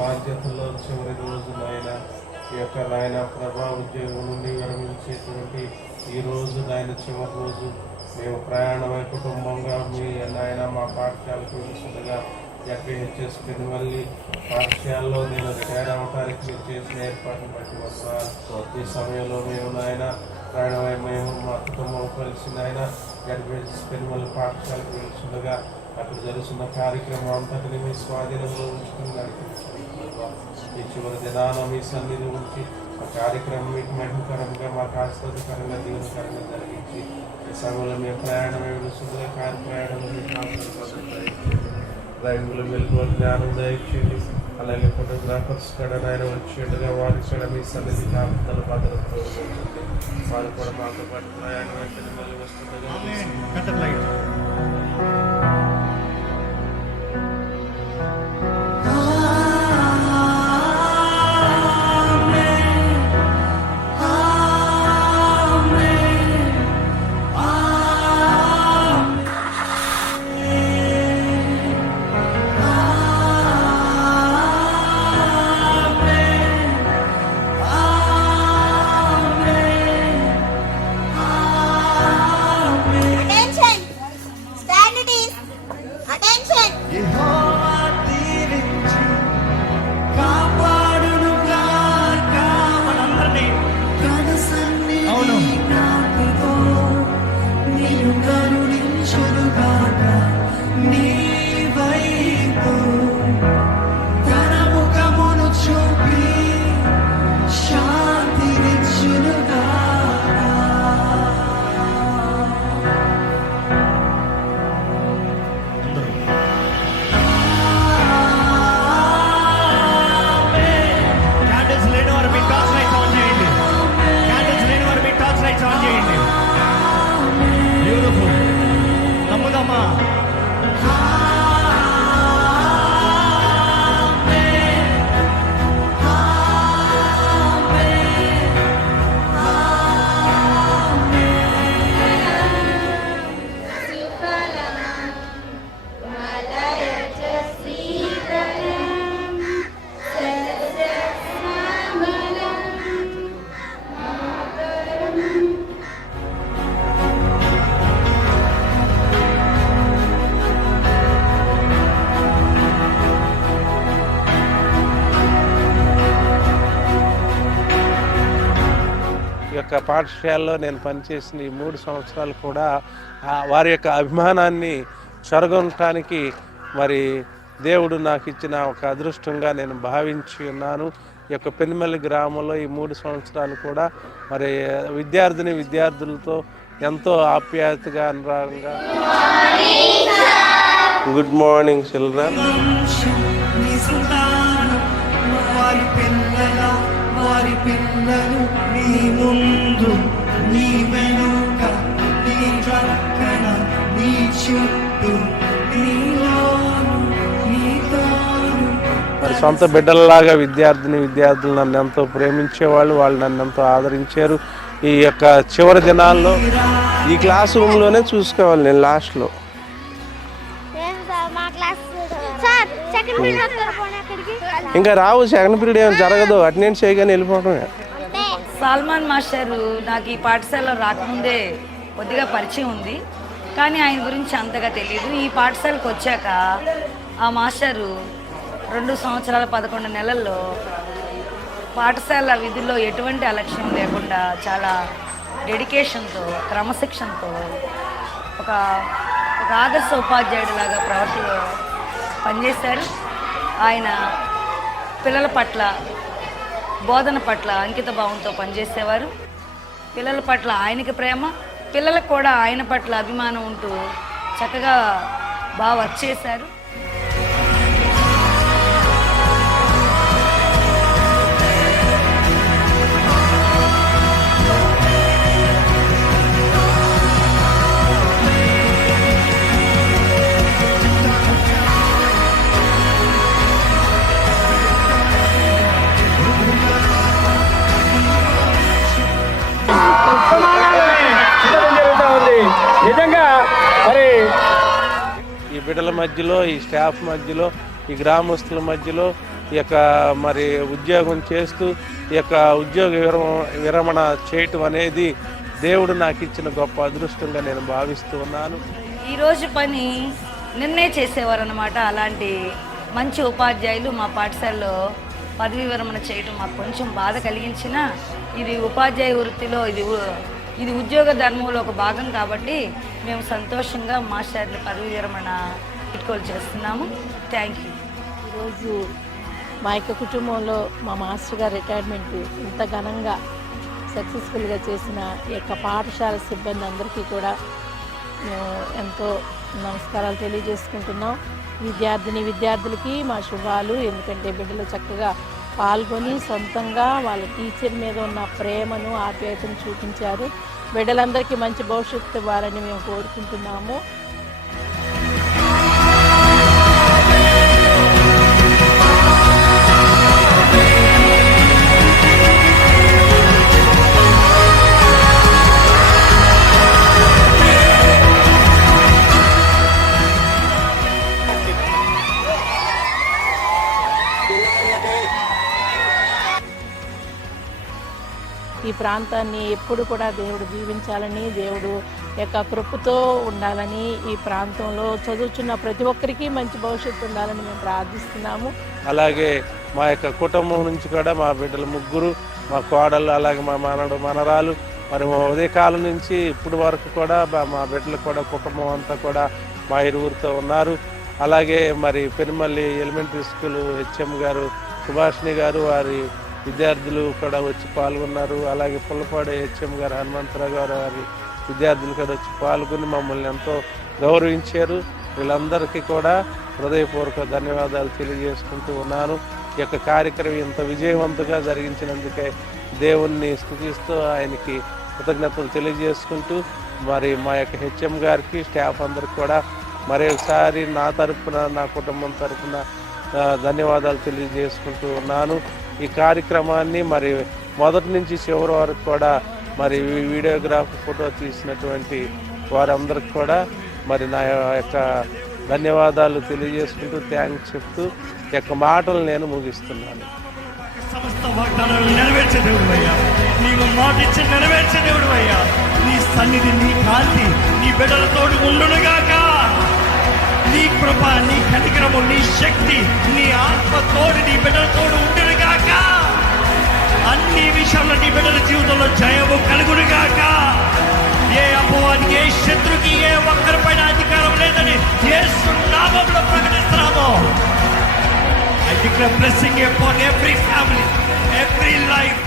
బాధ్యతల్లో చివరి రోజు నాయన ఈ యొక్క నాయన ప్రభా ఉద్యోగం నుండి విరమించేటువంటి ఈ రోజు నాయన చివరి రోజు మేము ప్రయాణమై కుటుంబంగా మీ నాయన మా పాఠశాలకు వెళ్తుండగా FHS పెనుమల్లి పాఠశాలలో నేను రిటైర్ అవ్వడానికి మీరు చేసిన ఏర్పాటును బట్టి వస్తున్నాను. ఈ సమయంలో మేము నాయన ప్రయాణమై మేము మా కుటుంబం కలిసి నాయన FHS పెనుమల్లి పాఠశాలకు వెళ్తుండగా అక్కడ జరుగుతున్న కార్యక్రమం అంతటిని మీ స్వాధీనంలో ఉంచుకుని నడిపించండి. ఈ చివరి దినాన మీ సన్నిధి ఉంచి ఆ కార్యక్రమం మీకు మహిమకరంగా మాకు ఆశ్చర్యకరంగా దీవెనకరంగా జరిగించి ఈ సమయంలో మేము ప్రయాణం వెళ్తుండగా ప్రయాణంలో మీకు డ్రైవింగ్లో వెళ్తూ జ్ఞానం దయచేయండి. అలాగే ఫోటోగ్రాఫర్స్ కూడా ఆయన వచ్చేట్టుగా వారికి కూడా మీ సన్నిధి కాపుదల భద్రతలో వారు కూడా మాతో పాటు ప్రయాణం అయితే మళ్ళీ వస్తుండగా యొక్క పాఠశాలలో నేను పనిచేసిన ఈ 3 సంవత్సరాలు కూడా వారి యొక్క అభిమానాన్ని చొరగొనటానికి మరి దేవుడు నాకు ఇచ్చిన ఒక అదృష్టంగా నేను భావించి ఉన్నాను. ఈ యొక్క పెనుమల్లి గ్రామంలో ఈ 3 సంవత్సరాలు కూడా మరి విద్యార్థులతో ఎంతో ఆప్యాయతగా అనురాగంగా. Good morning children. వారి పిల్లలు నీ ముందు నీ వెనుక నీ ప్రక్కన నీ చుట్టూ మరి సొంత బిడ్డలలాగా విద్యార్థులు నన్ను ఎంతో ప్రేమించేవాళ్ళు. వాళ్ళు నన్ను ఎంతో ఆదరించారు. ఈ యొక్క చివరి దినాల్లో ఈ క్లాస్ రూమ్లోనే చూసుకోవాలి నేను లాస్ట్లో. ఇంకా రావు, సెకండ్ పీరియడ్ ఏమైనా జరగదు, అటెండెన్స్ చేయగానే వెళ్ళిపోవడమే. సల్మాన్ మాస్టరు నాకు ఈ పాఠశాలలో రాకముందే కొద్దిగా పరిచయం ఉంది, కానీ ఆయన గురించి అంతగా తెలియదు. ఈ పాఠశాలకు వచ్చాక ఆ మాస్టరు 2 సంవత్సరాల 11 నెలల్లో పాఠశాల విధుల్లో ఎటువంటి అలక్ష్యం లేకుండా చాలా డెడికేషన్తో క్రమశిక్షణతో ఒక ఆదర్శ ఉపాధ్యాయుడిలాగా పనిచేశారు. ఆయన పిల్లల పట్ల బోధన పట్ల అంకిత భావంతో పనిచేసేవారు. పిల్లల పట్ల ఆయనకి ప్రేమ, పిల్లలకు కూడా ఆయన పట్ల అభిమానం ఉంటూ చక్కగా బాగా వర్క్ చేశారు. బిడ్డల మధ్యలో, ఈ స్టాఫ్ మధ్యలో, ఈ గ్రామస్తుల మధ్యలో ఈ యొక్క మరి ఉద్యోగం చేస్తూ ఈ యొక్క ఉద్యోగ విరమణ చేయటం అనేది దేవుడు నాకు ఇచ్చిన గొప్ప అదృష్టంగా నేను భావిస్తూ ఉన్నాను. ఈరోజు పని నిన్నే చేసేవారు అన్నమాట. అలాంటి మంచి ఉపాధ్యాయులు మా పాఠశాలలో పదవీ విరమణ చేయటం మాకు కొంచెం బాధ కలిగించిన, ఇది ఉపాధ్యాయ వృత్తిలో ఇది ఉద్యోగ ధర్మంలో ఒక భాగం కాబట్టి మేము సంతోషంగా మాస్టర్ని పదవీ విరమణ పెట్టుకోలు చేస్తున్నాము. Thank you. ఈరోజు మా యొక్క కుటుంబంలో మా మాస్టర్ గారు రిటైర్మెంట్ ఇంత ఘనంగా సక్సెస్ఫుల్గా చేసిన ఈ యొక్క పాఠశాల సిబ్బంది అందరికీ కూడా మేము ఎంతో నమస్కారాలు తెలియజేసుకుంటున్నాం. విద్యార్థులకి మా శుభాలు. ఎందుకంటే బిడ్డలు చక్కగా పాల్గొని సొంతంగా వాళ్ళ టీచర్ మీద ఉన్న ప్రేమను, ఆప్యాయతను చూపించారు. బిడ్డలందరికీ మంచి భవిష్యత్తు ఇవ్వాలని మేము కోరుకుంటున్నాము. ఈ ప్రాంతాన్ని ఎప్పుడు కూడా దేవుడు దీవించాలని, దేవుడు యొక్క కృపతో ఉండాలని, ఈ ప్రాంతంలో చదువుతున్న ప్రతి ఒక్కరికి మంచి భవిష్యత్తు ఉండాలని మేము ప్రార్థిస్తున్నాము. అలాగే మా యొక్క కుటుంబం నుంచి కూడా మా బిడ్డలు ముగ్గురు, మా కోడళ్ళు, అలాగే మా మనరాలు, మరి మా ఉదయకాలం నుంచి ఇప్పుడు వరకు కూడా మా బిడ్డలు కూడా కుటుంబం అంతా కూడా మా ఇరువురితో ఉన్నారు. అలాగే మరి పెనుమల్లి ఎలిమెంటరీ స్కూల్ హెచ్ఎం గారు సుభాషిణి గారు, వారి విద్యార్థులు కూడా వచ్చి పాల్గొన్నారు. అలాగే పుల్లపాడు హెచ్ఎం గారు హనుమంతరావు గారు, వారి విద్యార్థులు కూడా వచ్చి పాల్గొని మమ్మల్ని ఎంతో గౌరవించారు. వీళ్ళందరికీ కూడా హృదయపూర్వక ధన్యవాదాలు తెలియజేసుకుంటూ ఉన్నాను. ఈ యొక్క కార్యక్రమం ఇంత విజయవంతంగా జరిగించినందుకే దేవుణ్ణి స్తుతిస్తూ ఆయనకి కృతజ్ఞతలు తెలియజేసుకుంటూ, మరి మా యొక్క హెచ్ఎం గారికి, స్టాఫ్ అందరికి కూడా మరొకసారి నా తరపున, నా కుటుంబం తరపున ధన్యవాదాలు తెలియజేసుకుంటూ ఉన్నాను. ఈ కార్యక్రమాన్ని మరి మొదటి నుంచి చివరి వరకు కూడా మరి వీడియోగ్రాఫ్ ఫోటో తీసినటువంటి వారందరికి కూడా మరి నా యొక్క ధన్యవాదాలు తెలియజేసుకుంటూ, థ్యాంక్స్ చెప్తూ ఈ యొక్క మాటలు నేను ముగిస్తున్నాను. సమస్త వాగ్దానాలు నెరవేర్చే దేవుడు అయ్యా, నీవు మాట ఇచ్చి నెరవేర్చే దేవుడు అయ్యా. నీ సన్నిధి, నీ కాంతి నీ బిడ్డలతోడు ఉండునుగాక. నీ కృప, నీ కనికరము, నీ శక్తి, నీ ఆత్మ తోడు నీ బిడ్డలతోడు ఉండునుగాక. అన్ని విషయంలో నీ బిడ్డల జీవితంలో జయము కలుగునుగాక. ఏ అపవాదికి, ఏ శత్రుకి, ఏ ఒక్కరిపైన అధికారం లేదని యేసు నామములో ప్రకటిస్తున్నాము. I declare blessing upon every family, every life.